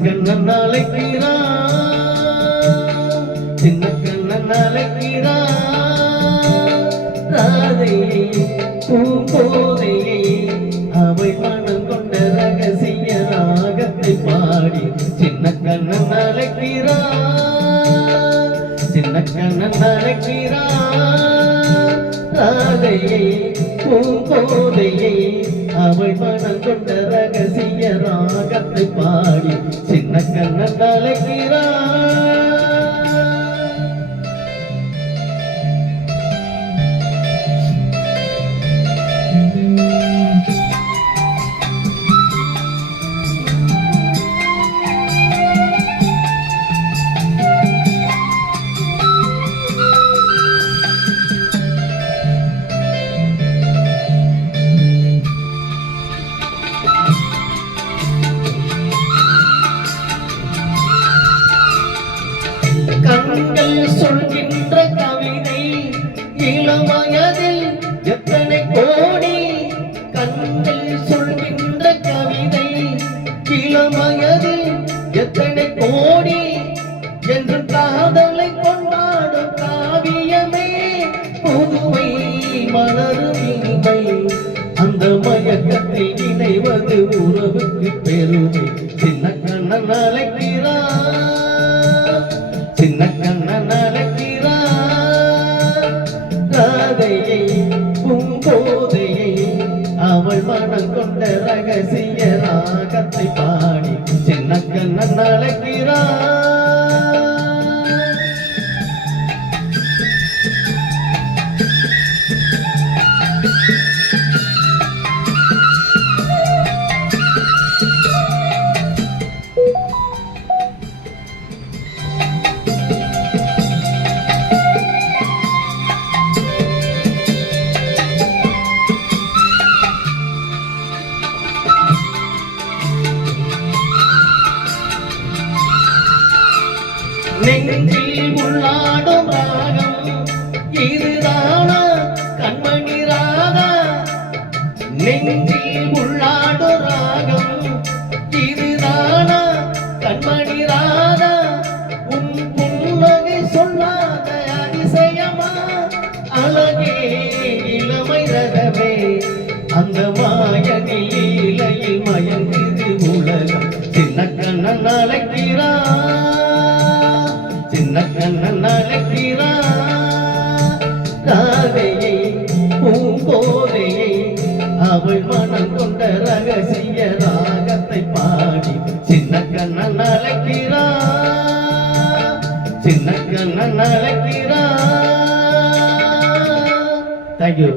கண்ணன் அழைக்கிறான், சின்ன கண்ணன் அழைக்கிறான். ராதையை பூங்கோதையை அவள் மனம் கொண்ட ரகசிய ராகத்தை பாடி சின்ன கண்ணன் அழைக்கிறான், சின்ன கண்ணன் அழைக்கிறான். ராதையை பூங்கோதையை அவள் மனம் கொண்ட ரகசிய ராகத்தை பாடி சின்ன கண்ணன் அழைக்கிறான். கண்கள் சொல்கின்ற கவிதை இளம் வயதில் எத்தனை கோடி. கண்கள் சொல்கின்ற கவிதை இளம் வயதில் எத்தனை கோடி என்று காதலை கொண்டாடும் காவியமே புதுமை மலரும் இனிமை. அந்த மயக்கத்தில் இணைவது உறவுக்கு பெருமை. சின்ன கண்ணன் அழைக்கிறான், சின்ன கண்ணன் அழைக்கிறான். ராதையை பூங்கோதையை அவள் மனம் கொண்ட ரகசிய ராகத்தை பாடி சின்ன கண்ணன் அழைக்கிறான். நெஞ்சில் உள்ளாடும் ராகம் இதுதானா கண்மணி ராதா. நெஞ்சில் உள்ளாடும் ராகம் இதுதானா கண்மணி ராதா. உன் புன்னகை சொல்லாத அதிசயமா அழகே இளமை ரகமே. அந்த மாயனில் இலையில் மயங்குது உலகம். சின்ன கண்ணன் அழைக்கிறான், சின்ன கண்ணன் அழைக்கிறான். ராதையை பூங்கோதையை அவள் மனம் கொண்ட ரகசிய ராகத்தை பாடி சின்ன கண்ணன் அழைக்கிறான், சின்ன கண்ணன் அழைக்கிறான். தேங்க்யூ.